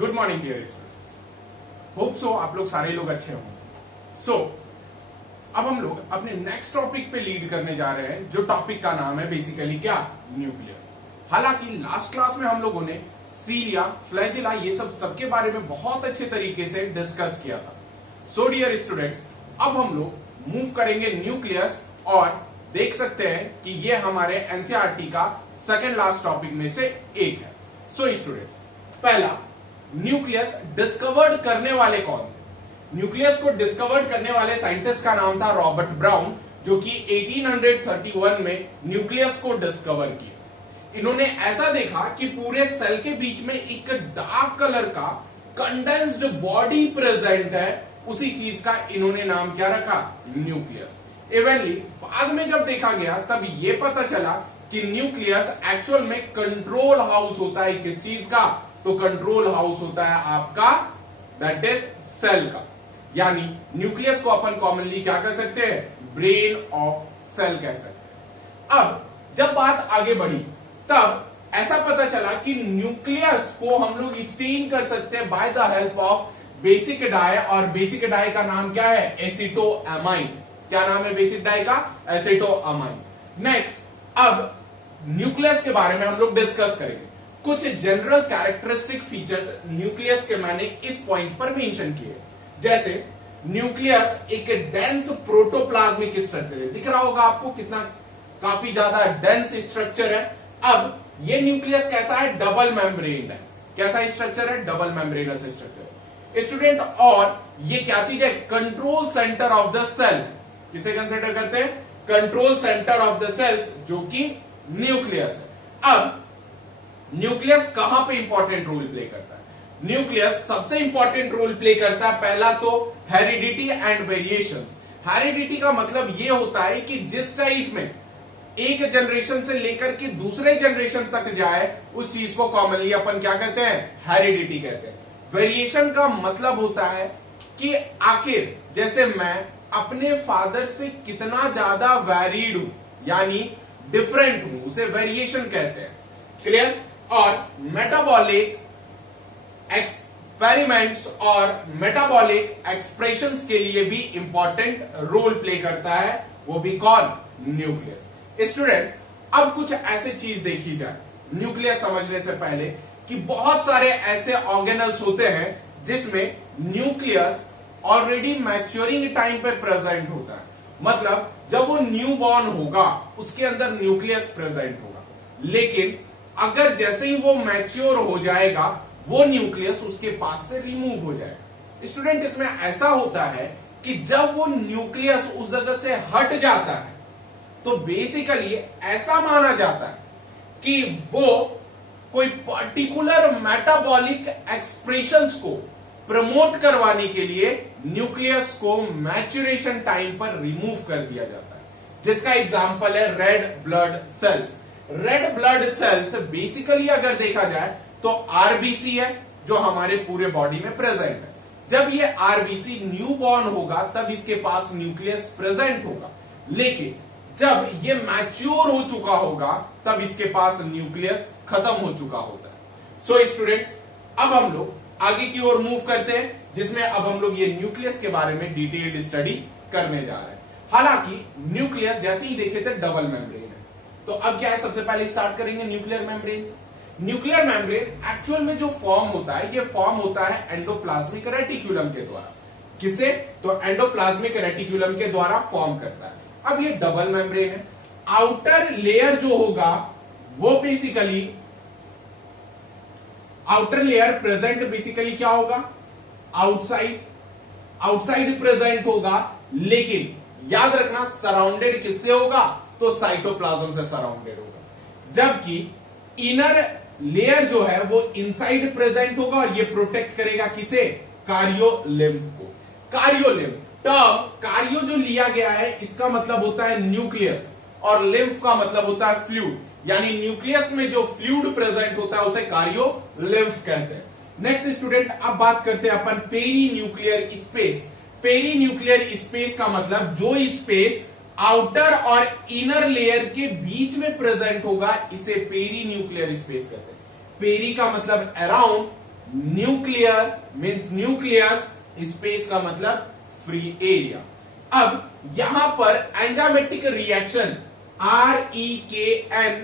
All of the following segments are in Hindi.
Good morning dear students. Hope so आप लोग सारे लोग अच्छे होंगे। सो अब हम लोग अपने नेक्स्ट टॉपिक पे लीड करने जा रहे हैं, जो टॉपिक का नाम है बेसिकली क्या, न्यूक्लियस। हालांकि लास्ट क्लास में हम लोगों ने सीलिया, फ्लैजिला, ये सबके बारे में बहुत अच्छे तरीके से डिस्कस किया था। सो डियर स्टूडेंट्स, अब हम लोग मूव करेंगे न्यूक्लियस और देख सकते हैं कि ये हमारे एनसीईआरटी का सेकेंड लास्ट टॉपिक में से एक है। सो स्टूडेंट्स, पहला, न्यूक्लियस डिस्कवर्ड करने वाले कौन थे? न्यूक्लियस को डिस्कवर्ड करने वाले साइंटिस्ट का नाम था रॉबर्ट ब्राउन, जो कि 1831 में न्यूक्लियस को डिस्कवर किया। इन्होंने ऐसा देखा कि पूरे सेल के बीच में एक डार्क कलर का कंडेंस्ड बॉडी प्रेजेंट है। उसी चीज का इन्होंने नाम क्या रखा? न्यूक्लियस। इवेंटली बाद में जब देखा गया तब ये पता चला कि न्यूक्लियस एक्चुअल में कंट्रोल हाउस होता है। किस चीज का? तो कंट्रोल हाउस होता है आपका दैट इज सेल का। यानी न्यूक्लियस को अपन कॉमनली क्या कह सकते हैं? ब्रेन ऑफ सेल कह सकते हैं। अब जब बात आगे बढ़ी तब ऐसा पता चला कि न्यूक्लियस को हम लोग स्टेन कर सकते हैं by the help of basic dye, और बेसिक डाई का नाम क्या है? एसीटोअमाइन। क्या नाम है बेसिक डाई का? एसीटोअमाइन। नेक्स्ट, अब न्यूक्लियस के बारे में हम लोग डिस्कस करेंगे। कुछ जनरल कैरेक्टरिस्टिक फीचर्स न्यूक्लियस के मैंने इस पॉइंट पर मेंशन किए। जैसे न्यूक्लियस एक डेंस प्रोटोप्लाज्मिक स्ट्रक्चर है। दिख रहा होगा आपको कितना काफी ज्यादा डेंस स्ट्रक्चर है। अब ये न्यूक्लियस कैसा है? डबल मेम्ब्रेन है। कैसा स्ट्रक्चर है? Double membranous structure. स्टूडेंट, और ये क्या चीज है? Control centre of the cell. किसे कंसिडर करते हैं? Control centre of the cells, जो कि न्यूक्लियस है। अब न्यूक्लियस कहां पे इंपॉर्टेंट रोल प्ले करता है? न्यूक्लियस सबसे इंपॉर्टेंट रोल प्ले करता है पहला तो हेरिडिटी एंड वेरिएशंस। हेरिडिटी का मतलब यह होता है कि जिस टाइप में एक जनरेशन से लेकर के दूसरे जनरेशन तक जाए, उस चीज को कॉमनली अपन क्या कहते हैं? हेरिडिटी कहते हैं। वेरिएशन का मतलब होता है कि आखिर जैसे मैं अपने फादर से कितना ज्यादा वैरीड हूं, यानी डिफरेंट हूं, उसे वेरिएशन कहते हैं। क्लियर? और मेटाबॉलिक एक्सपेरिमेंट्स और मेटाबॉलिक एक्सप्रेशंस के लिए भी इंपॉर्टेंट रोल प्ले करता है, वो भी कौन? न्यूक्लियस। स्टूडेंट, अब कुछ ऐसे चीज देखी जाए न्यूक्लियस समझने से पहले कि बहुत सारे ऐसे ऑर्गेनल्स होते हैं जिसमें न्यूक्लियस ऑलरेडी मैच्योरिंग टाइम पे प्रेजेंट होता है। मतलब जब वो न्यू बॉर्न होगा उसके अंदर न्यूक्लियस प्रेजेंट होगा, लेकिन अगर जैसे ही वो मैच्योर हो जाएगा वो न्यूक्लियस उसके पास से रिमूव हो जाएगा। स्टूडेंट, इसमें ऐसा होता है कि जब वो न्यूक्लियस उस जगह से हट जाता है तो बेसिकली ऐसा माना जाता है कि वो कोई पर्टिकुलर मेटाबॉलिक एक्सप्रेशंस को प्रमोट करवाने के लिए न्यूक्लियस को मैच्योरेशन टाइम पर रिमूव कर दिया जाता है, जिसका एग्जांपल है red blood cells. Red blood cells basically अगर देखा जाए तो आरबीसी है जो हमारे पूरे बॉडी में प्रेजेंट है। जब ये आरबीसी न्यू बॉर्न होगा तब इसके पास न्यूक्लियस प्रेजेंट होगा, लेकिन जब ये मैच्योर हो चुका होगा तब इसके पास न्यूक्लियस खत्म हो चुका होता है। सो स्टूडेंट्स, अब हम लोग आगे की ओर मूव करते हैं, जिसमें अब हम लोग ये न्यूक्लियस के बारे में डिटेल्ड स्टडी करने जा रहे हैं। हालांकि न्यूक्लियस जैसे ही देखे थे डबल मेम्ब्रेन है, तो अब क्या है? सबसे पहले स्टार्ट करेंगे न्यूक्लियर मेम्ब्रेन से। न्यूक्लियर मेम्ब्रेन एक्चुअल में जो फॉर्म होता है, ये फॉर्म होता है एंडोप्लाज्मिक रेटिक्यूलम के द्वारा। किसे? तो एंडोप्लाज्मिक रेटिक्यूलम के द्वारा फॉर्म करता है। अब ये डबल मेम्ब्रेन है। आउटर लेयर जो होगा वो basically outer layer present basically क्या होगा? आउटसाइड प्रेजेंट होगा, लेकिन याद रखना सराउंडेड किससे होगा? तो साइटोप्लाज्म से सराउंडेड होगा। जबकि इनर लेयर जो है वो इनसाइड प्रेजेंट होगा और ये प्रोटेक्ट करेगा किसे? कार्योलिम्फ को। कार्योलिम्फ टर्म कार्यो जो लिया गया है इसका मतलब होता है न्यूक्लियस, और लिम्फ का मतलब होता है फ्लूइड। यानी न्यूक्लियस में जो फ्लूइड प्रेजेंट होता है उसे कार्योलिम्फ कहते हैं। नेक्स्ट स्टूडेंट, अब बात करते हैं अपन perinuclear space. Perinuclear space का मतलब जो स्पेस आउटर और इनर लेयर के बीच में प्रेजेंट होगा, इसे पेरी न्यूक्लियर स्पेस कहते हैं। पेरी का मतलब around, nuclear means nucleus, space का मतलब फ्री एरिया। अब यहां पर एंजाइमेटिक रिएक्शन REKN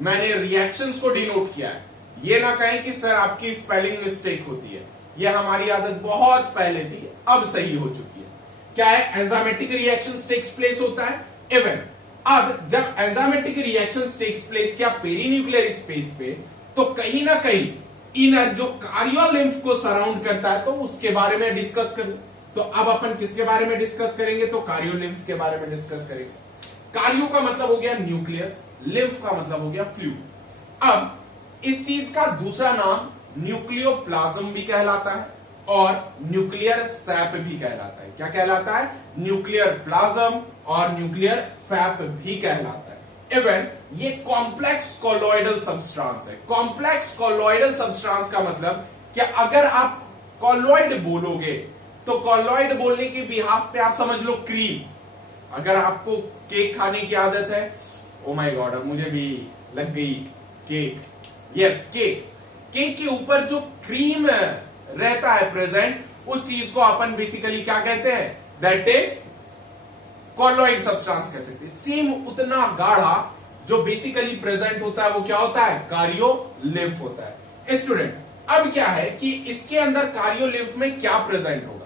मैंने रिएक्शंस को डिनोट किया है। ये ना कहें कि सर आपकी स्पेलिंग मिस्टेक होती है, ये हमारी आदत बहुत पहले थी, अब सही हो चुकी है। क्या है? एंजाइमेटिक रिएक्शंस टेक्स प्लेस होता है इवन। अब जब एंजाइमेटिक रिएक्शंस टेक्स प्लेस किया पेरीन्यूक्लियर स्पेस पे, तो कहीं ना कहीं इनर जो कार्योलिम्फ को सराउंड करता है, तो उसके बारे में डिस्कस करें। तो अब अपन किसके बारे में डिस्कस करेंगे? तो कार्योलिम्फ के बारे में डिस्कस करेंगे। कार्यो का मतलब हो गया न्यूक्लियस, लिम्फ का मतलब हो गया फ्लूइड। अब इस चीज का दूसरा नाम न्यूक्लियोप्लाज्म भी कहलाता है और न्यूक्लियर सैप भी कहलाता है। क्या कहलाता है? न्यूक्लियर प्लाज्म और न्यूक्लियर सैप भी कहलाता है। इवन ये कॉम्प्लेक्स कॉलोइडल सब्सटेंस है। कॉम्प्लेक्स कॉलोइडल सब्सटेंस का मतलब कि अगर आप कॉलोइड बोलोगे तो कॉलोइड बोलने के बिहाफ पे आप समझ लो क्रीम। अगर आपको केक खाने की आदत है, ओ माय गॉड, अब मुझे भी लग गई केक, यस केक। केक के ऊपर जो क्रीम रहता है प्रेजेंट, उस चीज को अपन बेसिकली क्या कहते हैं? दैट इज कॉलोइड सब्सटेंस कह सकते हैं। सेम उतना गाढ़ा जो बेसिकली प्रेजेंट होता है वो क्या होता है? कार्योलिम्फ होता है। स्टूडेंट, अब क्या है कि इसके अंदर कार्योलिम्फ में क्या प्रेजेंट होगा?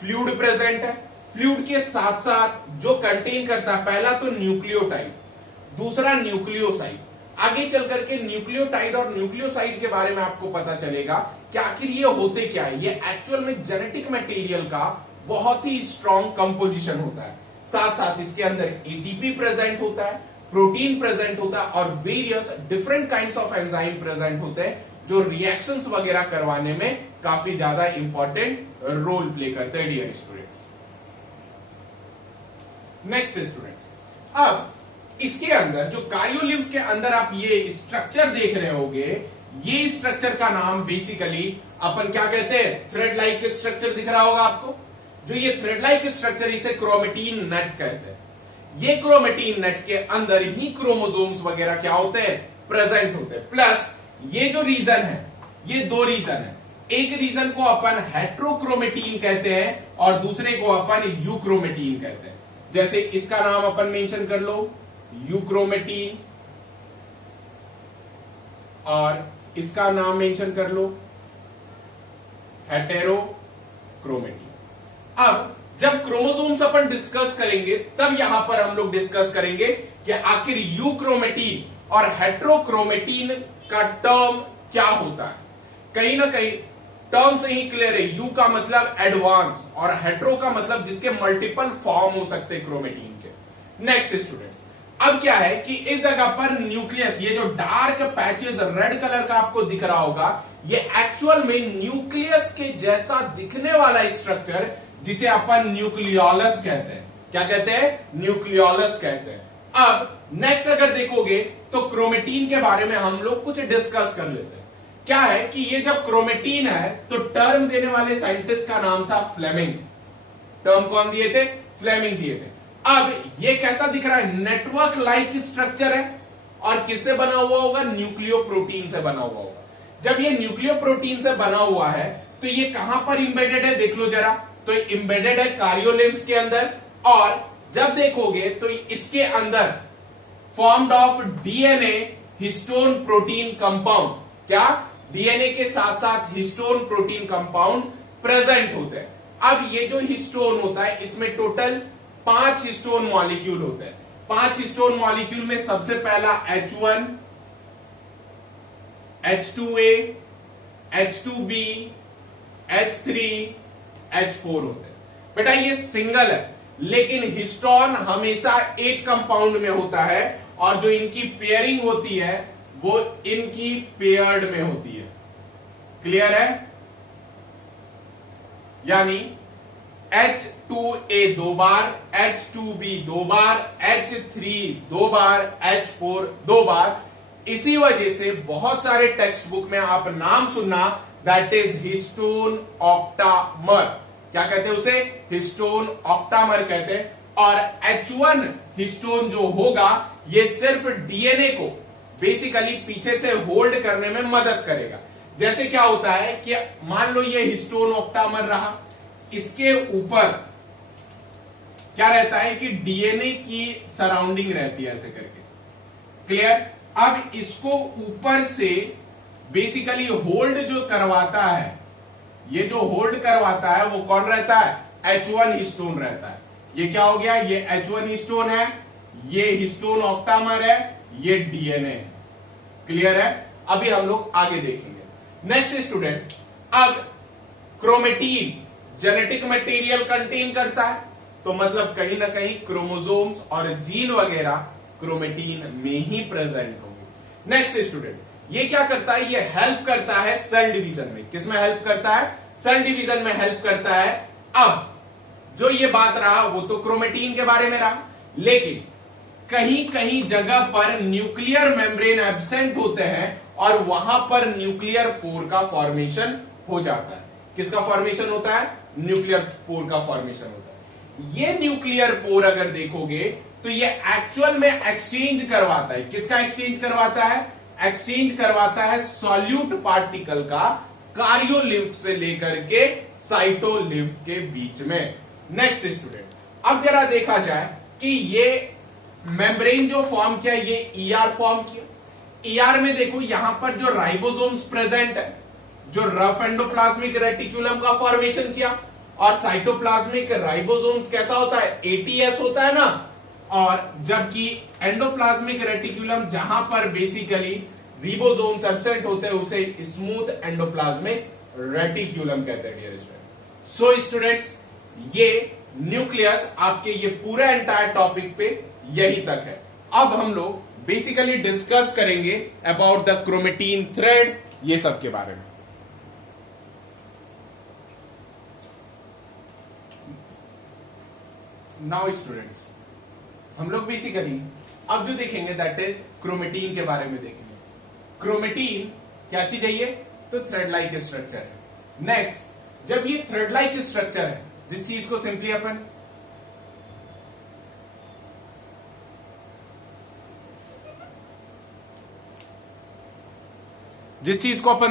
फ्लूइड प्रेजेंट है। फ्लूइड के साथ साथ जो कंटेन करता है, पहला तो न्यूक्लियोटाइड, दूसरा न्यूक्लियोसाइड। आगे चल करके न्यूक्लियोटाइड और न्यूक्लियोसाइड के बारे में आपको पता चलेगा कि आखिर ये होते क्या है। ये एक्चुअल में जेनेटिक मटेरियल का बहुत ही स्ट्रॉन्ग कंपोजिशन होता है। साथ साथ इसके अंदर एटीपी प्रेजेंट होता है, प्रोटीन प्रेजेंट होता है और various different kinds of enzyme present होते हैं, जो रिएक्शंस वगैरह करवाने में काफी ज्यादा इंपॉर्टेंट रोल प्ले करते हैं डियर स्टूडेंट्स। नेक्स्ट स्टूडेंट, अब इसके अंदर जो कार्योलिम्फ के अंदर आप ये स्ट्रक्चर देख रहे होगे, ये स्ट्रक्चर का नाम बेसिकली अपन क्या कहते हैं? थ्रेड लाइक स्ट्रक्चर दिख रहा होगा आपको। जो ये थ्रेड लाइक स्ट्रक्चर, इसे क्रोमेटिन नेट कहते हैं। ये क्रोमेटिन नेट के अंदर ही क्रोमोसोम्स वगैरह क्या होते हैं? प्रेजेंट होते हैं। प्लस ये जो रीजन है, ये दो रीजन है। एक रीजन को अपन हेट्रोक्रोमेटिन कहते हैं और दूसरे को अपन यूक्रोमेटिन कहते हैं। जैसे इसका नाम अपन मेंशन कर लो यूक्रोमेटिन और इसका नाम मेंशन कर लो हेटेरोक्रोमेटिन। अब जब क्रोमोसोम्स अपन डिस्कस करेंगे, तब यहां पर हम लोग डिस्कस करेंगे कि आखिर यूक्रोमेटिन और हेट्रोक्रोमेटिन का टर्म क्या होता है। कहीं ना कहीं टर्म से ही क्लियर है। यू का मतलब एडवांस और हेट्रो का मतलब जिसके मल्टीपल फॉर्म हो सकते हैं क्रोमेटिन के। नेक्स्ट स्टूडेंट्स, अब क्या है कि इस जगह पर न्यूक्लियस, ये जो डार्क पैचेस रेड कलर का आपको दिख रहा होगा, ये एक्चुअल में न्यूक्लियस के जैसा दिखने वाला स्ट्रक्चर जिसे अपन न्यूक्लियोलस कहते हैं। क्या कहते हैं? न्यूक्लियोलस कहते हैं। अब नेक्स्ट अगर देखोगे तो क्रोमेटिन के बारे में हम लोग कुछ डिस्कस कर लेते हैं। क्या है कि ये जब क्रोमेटिन है तो टर्म देने वाले साइंटिस्ट का नाम था फ्लेमिंग। टर्म कौन दिए थे? फ्लेमिंग दिए थे। अब ये कैसा दिख रहा है? नेटवर्क लाइक स्ट्रक्चर है और किससे बना हुआ होगा? न्यूक्लियोप्रोटीन से बना हुआ होगा। जब ये न्यूक्लियोप्रोटीन से बना हुआ है तो ये कहां पर इंबेडेड है? देख लो जरा। तो इंबेडेड है कार्योलिम्फ के अंदर, और जब देखोगे तो इसके अंदर formed of DNA histone protein compound. क्या? डीएनए के साथ साथ हिस्टोन प्रोटीन कंपाउंड प्रेजेंट होते हैं। अब ये जो हिस्टोन होता है, इसमें टोटल 5 हिस्टोन मॉलिक्यूल होते हैं। 5 हिस्टोन मॉलिक्यूल में सबसे पहला H1, H2A, H2B, H3, H4 होते हैं। बेटा ये सिंगल है, लेकिन हिस्टोन हमेशा एक कंपाउंड में होता है और जो इनकी पेयरिंग होती है वो इनकी पेयर्ड में होती है। क्लियर है? यानी H2A 2 बार, H2B 2 बार, H3 2 बार, H4 2 बार। इसी वजह से बहुत सारे टेक्स्ट बुक में आप नाम सुनना, दैट इज हिस्टोन ऑक्टामर। क्या कहते हैं उसे? हिस्टोन ऑक्टामर कहते हैं। और H1 हिस्टोन जो होगा, ये सिर्फ डीएनए को बेसिकली पीछे से होल्ड करने में मदद करेगा। जैसे क्या होता है कि मान लो ये हिस्टोन ऑक्टामर रहा, इसके ऊपर क्या रहता है कि डीएनए की सराउंडिंग रहती है ऐसे करके, क्लियर। अब इसको ऊपर से बेसिकली होल्ड जो करवाता है, ये जो होल्ड करवाता है वो कौन रहता है, H1 हिस्टोन रहता है। ये क्या हो गया, ये H1 हिस्टोन है, ये हिस्टोन ऑक्टामर है, ये डीएनए है, क्लियर है। अभी हम लोग आगे देखेंगे। नेक्स्ट स्टूडेंट, अब क्रोमेटीन जेनेटिक मटेरियल कंटेन करता है, तो मतलब कहीं ना कहीं क्रोमोसोम्स और जीन वगैरह क्रोमेटीन में ही प्रेजेंट होंगे। नेक्स्ट स्टूडेंट, ये क्या करता है, ये हेल्प करता है सेल डिवीजन में। किसमें हेल्प करता है, सेल डिवीजन में हेल्प करता है। अब जो ये बात रहा वो तो क्रोमेटीन के बारे में रहा, लेकिन कहीं कहीं जगह पर न्यूक्लियर मेम्ब्रेन एब्सेंट होते हैं और वहां पर न्यूक्लियर पोर का फॉर्मेशन हो जाता है। किसका फॉर्मेशन होता है, न्यूक्लियर पोर का फॉर्मेशन होता है। ये न्यूक्लियर पोर अगर देखोगे तो ये एक्चुअल में एक्सचेंज करवाता है, किसका एक्सचेंज करवाता है, एक्सचेंज करवाता है सॉल्यूट पार्टिकल का कार्योलिम्फ से लेकर के साइटोलिम्फ के बीच में। नेक्स्ट स्टूडेंट, अब जरा देखा जाए कि ये मेम्ब्रेन जो फॉर्म किया, ये ईआर फॉर्म किया। ईआर में देखो यहां पर जो राइबोसोम्स प्रेजेंट है, जो रफ एंडोप्लाज्मिक रेटिकुलम का फॉर्मेशन किया, और साइटोप्लाज्मिक राइबोसोम्स कैसा होता है, एटीएस होता है ना। और जबकि एंडोप्लाज्मिक रेटिकुलम जहां पर बेसिकली रिबोसोम्स एब्सेंट होते हैं उसे स्मूथ एंडोप्लाज्मिक रेटिकुलम कहते हैं डियर स्टूडेंट। सो स्टूडेंट्स, ये न्यूक्लियस आपके ये पूरा एंटायर टॉपिक पे यही तक है। अब हम लोग बेसिकली डिस्कस करेंगे अबाउट द क्रोमेटीन थ्रेड, ये सब के बारे में। नाउ स्टूडेंट्स, हम लोग बेसिकली अब जो देखेंगे दैट इज क्रोमेटीन के बारे में देखेंगे। क्रोमेटीन क्या चीज है, ये तो थ्रेड लाइक स्ट्रक्चर है। नेक्स्ट, जब ये थ्रेड लाइक स्ट्रक्चर है, जिस चीज को सिंपली अपन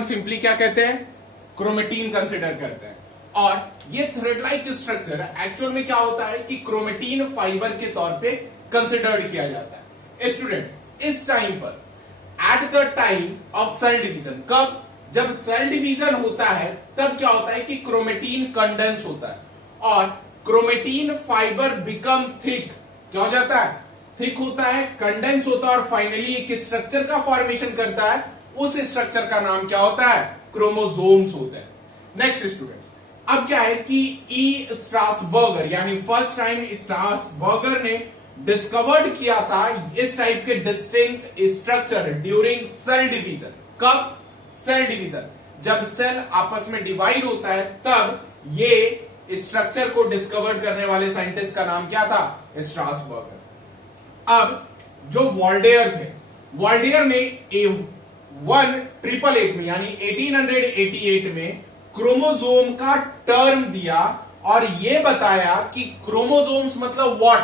सिंपली क्या कहते हैं, क्रोमेटीन कंसिडर करते हैं। और ये थ्रेड लाइक स्ट्रक्चर एक्चुअल में क्या होता है कि क्रोमेटीन फाइबर के तौर पे कंसिडर्ड किया जाता है। स्टूडेंट, इस टाइम पर at the time of cell division, कब, जब सेल डिवीजन होता है तब क्या होता है कि क्रोमेटीन कंडेंस होता है और क्रोमेटीन फाइबर बिकम थिक। क्या हो जाता है, थिक होता है, कंडेंस होता है और फाइनली एक स्ट्रक्चर का फॉर्मेशन करता है। उस स्ट्रक्चर का नाम क्या होता है, क्रोमोसोम्स होता है। नेक्स्ट स्टूडेंट्स, अब क्या है कि ई स्ट्रासबर्गर यानी फर्स्ट टाइम स्ट्रासबर्गर ने डिस्कवर्ड किया था इस टाइप के distinct structure during cell division. कब, सेल डिवीजन, जब सेल आपस में डिवाइड होता है तब ये स्ट्रक्चर को डिस्कवर करने वाले साइंटिस्ट का नाम क्या था, स्ट्रासबर्गर। अब जो वॉल्डेयर थे, वॉल्डेयर ने 1888 में यानी 1888 में क्रोमोसोम का टर्म दिया और यह बताया कि क्रोमोसोम्स मतलब व्हाट,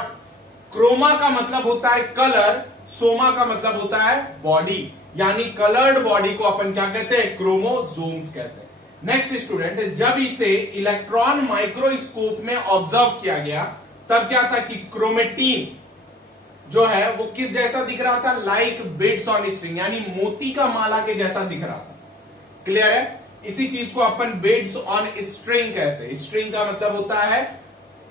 क्रोमा का मतलब होता है कलर, सोमा का मतलब होता है बॉडी, यानी कलर्ड बॉडी को अपन क्या कहते हैं, क्रोमोसोम्स कहते हैं। नेक्स्ट स्टूडेंट, जब इसे इलेक्ट्रॉन माइक्रोस्कोप में ऑब्जर्व किया गया तब क्या था कि क्रोमेटीन जो है वो किस जैसा दिख रहा था, लाइक बिट्स ऑन स्ट्रिंग, यानी मोती का माला के जैसा दिख रहा था। क्लियर है, इसी चीज को अपन बिट्स ऑन स्ट्रिंग कहते हैं। स्ट्रिंग का मतलब होता है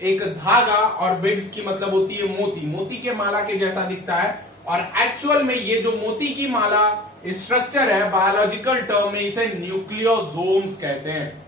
एक धागा और बिट्स की मतलब होती है मोती, मोती के माला के जैसा दिखता है। और एक्चुअल में ये जो मोती की माला स्ट्रक्चर है, बायोलॉजिकल टर्म में इसे न्यूक्लियोसोम्स कहते हैं।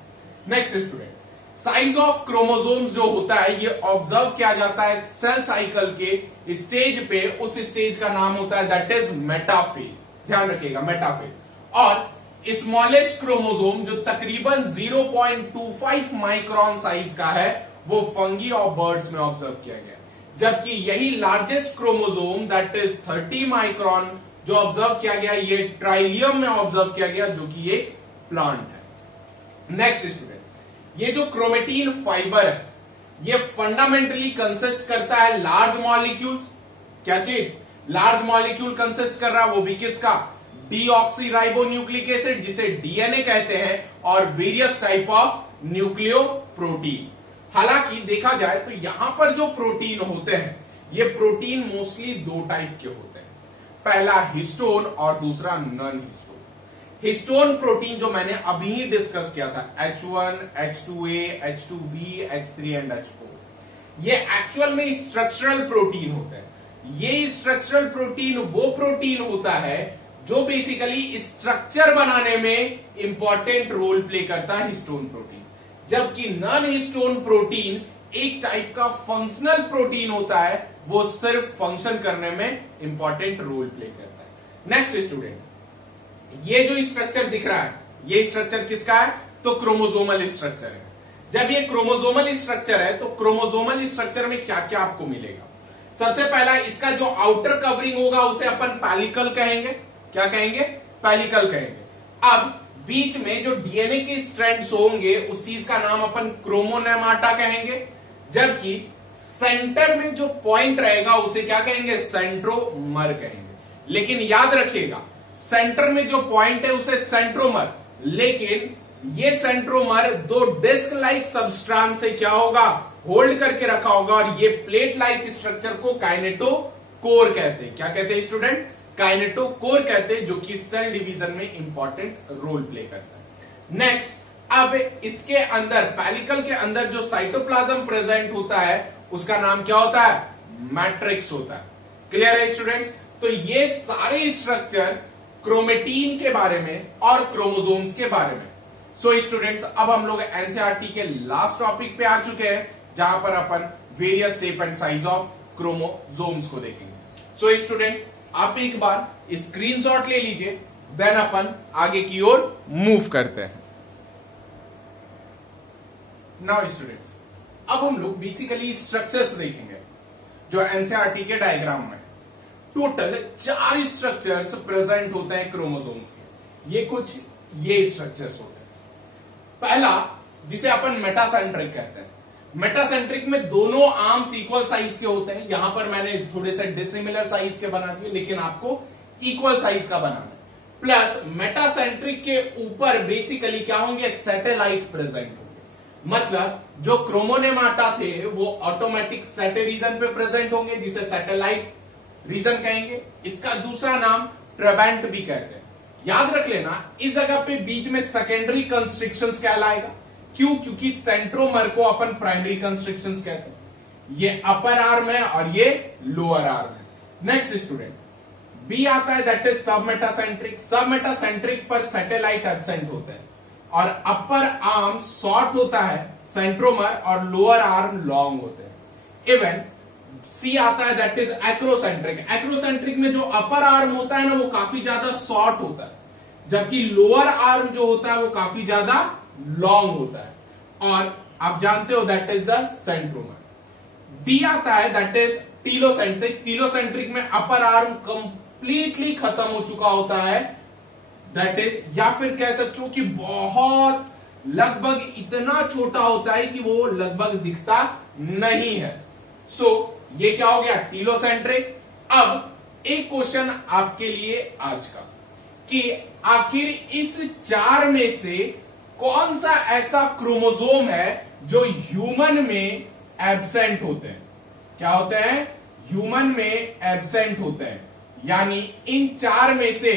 Next student, size of chromosomes जो होता है ये ऑब्जर्व किया जाता है सेल साइकिल के स्टेज पे, उस स्टेज का नाम होता है दैट इज मेटाफेज। ध्यान रखिएगा, मेटाफेज। और स्मॉलेस्ट क्रोमोसोम जो तकरीबन 0.25 माइक्रोन साइज का है वो फंगी और बर्ड्स में ऑब्जर्व किया गया, जबकि यही largest chromosome that is 30 micron जो ऑब्जर्व किया गया ये ट्राइलियम में ऑब्जर्व किया गया जो कि एक प्लांट है। नेक्स्ट स्टूडेंट, ये जो क्रोमेटीन फाइबर है ये फंडामेंटली कंसिस्ट करता है लार्ज मॉलिक्यूल्स। क्या चीज, लार्ज मॉलिक्यूल कंसिस्ट कर रहा है, वो भी किसका, डीऑक्सीराइबोन्यूक्लिक एसिड जिसे डीएनए कहते हैं, और वेरियस टाइप ऑफ न्यूक्लियोप्रोटीन। हालांकि देखा जाए तो यहां पर जो प्रोटीन होते हैं, ये प्रोटीन मोस्टली दो टाइप के होते हैं, पहला हिस्टोन और दूसरा नॉन हिस्टोन। हिस्टोन प्रोटीन जो मैंने अभी ही डिस्कस किया था, H1, H2A, H2B, H3 and H4, ये एक्चुअल में स्ट्रक्चरल प्रोटीन होते हैं। ये स्ट्रक्चरल प्रोटीन वो प्रोटीन होता है जो बेसिकली स्ट्रक्चर बनाने में इंपॉर्टेंट रोल प्ले करता है, हिस्टोन प्रोटीन। जबकि नॉन हिस्टोन प्रोटीन एक टाइप का फंक्शनल प्रोटीन होता है, वो सिर्फ फंक्शन करने में इंपॉर्टेंट रोल प्ले करता है। नेक्स्ट स्टूडेंट, ये जो स्ट्रक्चर दिख रहा है, ये स्ट्रक्चर किसका है? तो क्रोमोसोमल स्ट्रक्चर है। जब ये क्रोमोसोमल स्ट्रक्चर है तो क्रोमोसोमल स्ट्रक्चर में क्या क्या आपको मिलेगा? सबसे पहला, इसका जो आउटर कवरिंग होगा उसे अपन पैलिकल कहेंगे। क्या कहेंगे? पैलिकल कहेंगे। अब बीच में जो डीएनए के स्ट्रैंड्स होंगे उस चीज का नाम अपन क्रोमोनेमाटा कहेंगे। जबकि सेंटर में जो पॉइंट रहेगा उसे क्या कहेंगे? सेंट्रोमर कहेंगे। लेकिन याद रखिएगा, सेंटर में जो पॉइंट है उसे सेंट्रोमर, लेकिन ये सेंट्रोमर दो डिस्क लाइक सबस्ट्रांस से क्या होगा? होल्ड करके रखा होगा, और ये प्लेट लाइक स्ट्रक्चर को काइनेटोकोर कहते हैं। क्या कहते हैं स्टूडेंट? काइनेटोकोर कहते हैं, जो कि सेल डिवीजन में इंपॉर्टेंट रोल प्ले करता है। नेक्स्ट, अब इसके अंदर पैलिकल के अंदर जो साइटोप्लाज्म प्रेजेंट होता है उसका नाम क्या होता है? मैट्रिक्स होता है। क्लियर है स्टूडेंट्स? तो ये सारे स्ट्रक्चर क्रोमेटीन के बारे में और क्रोमोसोम्स के बारे में। सो स्टूडेंट्स, अब हम लोग एनसीईआरटी के लास्ट टॉपिक पे आ चुके हैं, जहां पर अपन various shape and size of chromosomes को देखेंगे। सो स्टूडेंट्स, आप एक बार स्क्रीनशॉट ले लीजिए, देन अपन आगे की ओर मूव करते हैं। नाउ स्टूडेंट्स, अब हम लोग बेसिकली स्ट्रक्चर्स देखेंगे जो एनसीईआरटी के डायग्राम में। टोटल 4 स्ट्रक्चर्स प्रेजेंट होते हैं क्रोमोसोम्स के। ये कुछ ये स्ट्रक्चर्स होते हैं। पहला, जिसे अपन मेटासेंट्रिक कहते हैं। मेटासेंट्रिक में दोनों आर्म्स इक्वल साइज के होते हैं। यहां पर मैंने थोड़े से डिसिमिलर साइज के बना दिए, लेकिन आपको इक्वल साइज का बनाना है। प्लस मेटासेंट्रिक के ऊपर बेसिकली क्या होंगे? सैटेलाइट प्रेजेंट होंगे। मतलब जो क्रोमोनेमाटा थे वो ऑटोमेटिक सैटे रीजन पे प्रेजेंट होंगे, जिसे सैटेलाइट रीजन कहेंगे। इसका दूसरा नाम ट्रेबेंट भी कहते हैं। याद रख लेना, इस जगह पे बीच में सेकेंडरी कंस्ट्रिक्शंस कहलाएगा। क्यों? क्योंकि सेंट्रोमर को अपन प्राइमरी कंस्ट्रिक्शंस कहते हैं। ये अपर आर्म है और ये लोअर आर्म है। नेक्स्ट स्टूडेंट, बी आता है, दैट इज सब मेटासेंट्रिक। सब मेटासेंट्रिक पर सैटेलाइट एब्सेंट होते हैं, और अपर आर्म शॉर्ट होता है सेंट्रोमर, और लोअर आर्म लॉन्ग होते हैं। इवन सी आता है, दैट इज एक्रोसेंट्रिक। एक्रोसेंट्रिक में जो अपर आर्म होता है ना, वो काफी ज्यादा शॉर्ट होता है, जबकि लोअर आर्म जो होता है वो काफी ज्यादा लॉन्ग होता है। और आप जानते हो that is the centromere. D आता है, दैट इज टीलोसेंट्रिक। टीलोसेंट्रिक में अपर आर्म कंप्लीटली खत्म हो चुका होता है, दैट इज, या फिर कह सकते हो कि बहुत लगभग इतना छोटा होता है कि वो लगभग दिखता नहीं है। सो ये क्या हो गया? टीलोसेंट्रिक। अब एक क्वेश्चन आपके लिए आज का, कि आखिर इस 4 में से कौन सा ऐसा क्रोमोसोम है जो ह्यूमन में एब्सेंट होते हैं? क्या होते हैं? ह्यूमन में एब्सेंट होते हैं। यानी इन 4 में से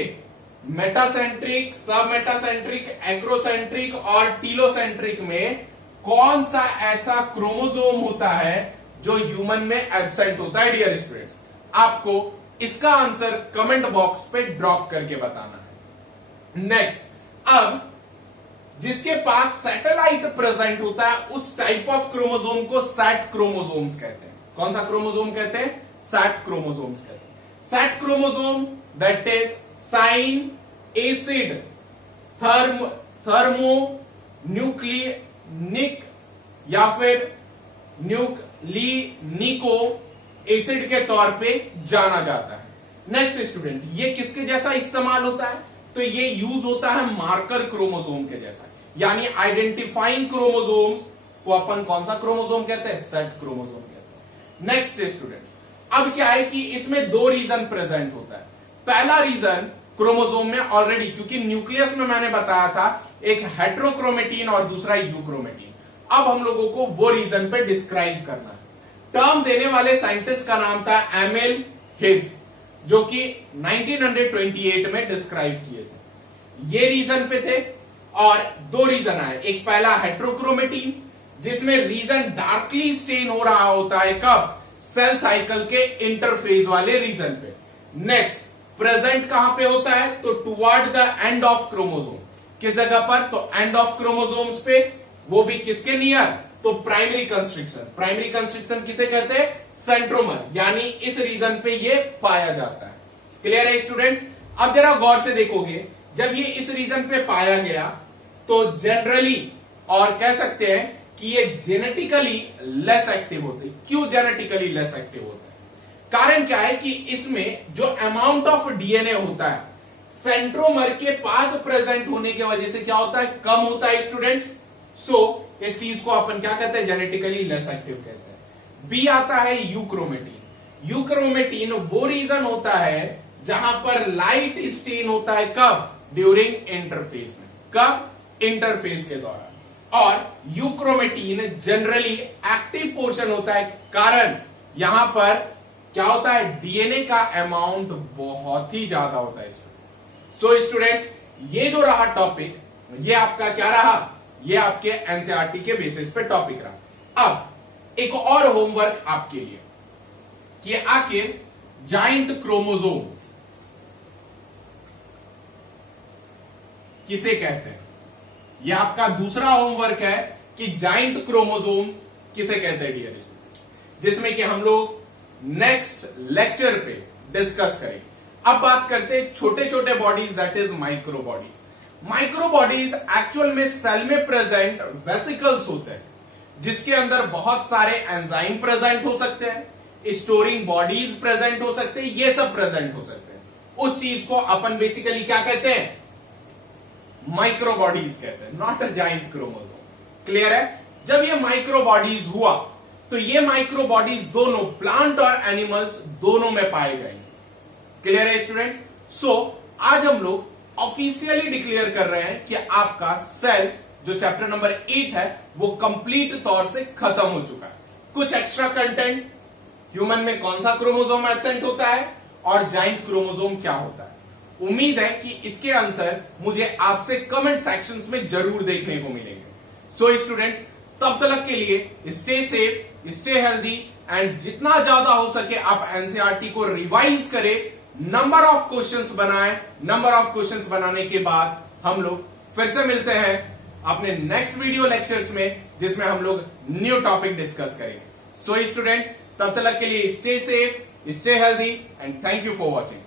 मेटासेंट्रिक, सब मेटासेंट्रिक, एक्रोसेंट्रिक और टीलोसेंट्रिक में कौन सा ऐसा क्रोमोसोम होता है जो ह्यूमन में एब्सेंट होता है? डियर स्टूडेंट्स, आपको इसका आंसर कमेंट बॉक्स पे ड्रॉप करके बताना है। नेक्स्ट, अब जिसके पास सैटेलाइट प्रेजेंट होता है उस टाइप ऑफ क्रोमोसोम को सैट क्रोमोसोम्स कहते हैं। कौन सा क्रोमोसोम कहते हैं? सैट क्रोमोसोम्स कहते हैं। SAT chromosome that is sine acid thermo न्यूक्लिनिक या फिर न्यूक्लिनिको एसिड के तौर पे जाना जाता है। नेक्स्ट स्टूडेंट, ये किसके जैसा इस्तेमाल होता है? तो ये यूज होता है मार्कर क्रोमोसोम के जैसा, यानी आइडेंटिफाइंग क्रोमोसोम्स को अपन कौन सा क्रोमोसोम कहते हैं? सेट क्रोमोसोम कहते हैं। नेक्स्ट स्टूडेंट्स, अब क्या है कि इसमें 2 रीजन प्रेजेंट होता है। पहला रीजन क्रोमोसोम में ऑलरेडी, क्योंकि न्यूक्लियस में मैंने बताया था एक हेट्रोक्रोमेटिन और दूसरा यूक्रोमेटिन। अब हम लोगों को वो रीजन पे डिस्क्राइब करना है। टर्म देने वाले साइंटिस्ट का नाम था एमिल हिग्स, जो कि 1928 में डिस्क्राइब किए थे। ये रीजन पे थे और दो रीजन आए, एक पहला हेट्रोक्रोमेटिन जिसमें रीजन डार्कली स्टेन हो रहा होता है, कब? सेल साइकिल के इंटरफेज वाले रीजन पे। नेक्स्ट प्रेजेंट कहां पे होता है? तो toward the end of chromosome. किस जगह पर? तो एंड ऑफ क्रोमोसोम्स पे, वो भी किसके नियर? तो प्राइमरी कंस्ट्रिक्शन। प्राइमरी कंस्ट्रिक्शन किसे कहते हैं? सेंट्रोमर, यानी इस रीजन पे ये पाया जाता है। क्लियर है स्टूडेंट्स? अब जरा गौर से देखोगे, जब ये इस रीजन पे पाया गया तो जनरली और कह सकते हैं कि ये जेनेटिकली लेस एक्टिव होते हैं। क्यों जेनेटिकली लेस एक्टिव होते हैं? कारण क्या है कि इसमें जो अमाउंट ऑफ डीएनए होता है सेंट्रोमर के पास प्रेजेंट होने की वजह से क्या होता है? कम होता है स्टूडेंट्स। सो इस चीज को अपन क्या कहते हैं? जेनेटिकली लेस एक्टिव कहते हैं। बी आता है यूक्रोमेटिन। यूक्रोमेटिन वो रीजन होता है जहां पर लाइट स्टेन होता है, कब? ड्यूरिंग इंटरफेज में। कब? इंटरफेज के दौरान। और यूक्रोमेटिन जनरली एक्टिव पोर्शन होता है, कारण यहां पर क्या होता है? डीएनए का अमाउंट बहुत ही ज्यादा होता है इसमें। सो स्टूडेंट्स, ये जो रहा टॉपिक, ये आपका क्या रहा? ये आपके एनसीईआरटी के बेसिस पे टॉपिक रहा। अब एक और होमवर्क आपके लिए कि आखिर जाइंट क्रोमोसोम किसे कहते हैं। यह आपका दूसरा होमवर्क है कि जाइंट क्रोमोसोम्स किसे कहते हैं डियर स्टूडेंट्स, जिसमें कि हम लोग नेक्स्ट लेक्चर पे डिस्कस करेंगे। अब बात करते हैं छोटे छोटे bodies, that is micro bodies. Micro bodies actual में सेल में प्रेजेंट वेसिकल्स होते हैं, जिसके अंदर बहुत सारे एंजाइम प्रेजेंट हो सकते हैं, स्टोरिंग बॉडीज प्रेजेंट हो सकते हैं, ये सब प्रेजेंट हो सकते हैं। उस चीज को अपन बेसिकली क्या कहते हैं? माइक्रो बॉडीज कहते हैं, not a giant chromosome. Clear है? जब ये माइक्रो बॉडीज हुआ तो ये माइक्रो बॉडीज दोनों प्लांट और एनिमल्स दोनों में पाए गए। क्लियर है स्टूडेंट्स? सो आज हम लोग ऑफिशियली डिक्लेयर कर रहे हैं कि आपका सेल जो चैप्टर नंबर 8 है वो कंप्लीट तौर से खत्म हो चुका है। कुछ एक्स्ट्रा कंटेंट, ह्यूमन में कौन सा क्रोमोसोम एब्सेंट होता है और जाइंट क्रोमोसोम क्या होता है। उम्मीद है कि इसके आंसर मुझे आपसे कमेंट सेक्शंस में जरूर देखने को मिलेंगे। सो स्टूडेंट्स, तब तक के लिए stay safe, stay healthy and जितना ज्यादा हो सके आप एनसीईआरटी को रिवाइज करें, नंबर ऑफ क्वेश्चंस बनाएं। नंबर ऑफ क्वेश्चंस बनाने के बाद हम लोग फिर से मिलते हैं अपने नेक्स्ट वीडियो लेक्चर्स में, जिसमें हम लोग न्यू टॉपिक डिस्कस करेंगे। सो स्टूडेंट, तब तक के लिए stay safe, stay healthy and thank you for watching.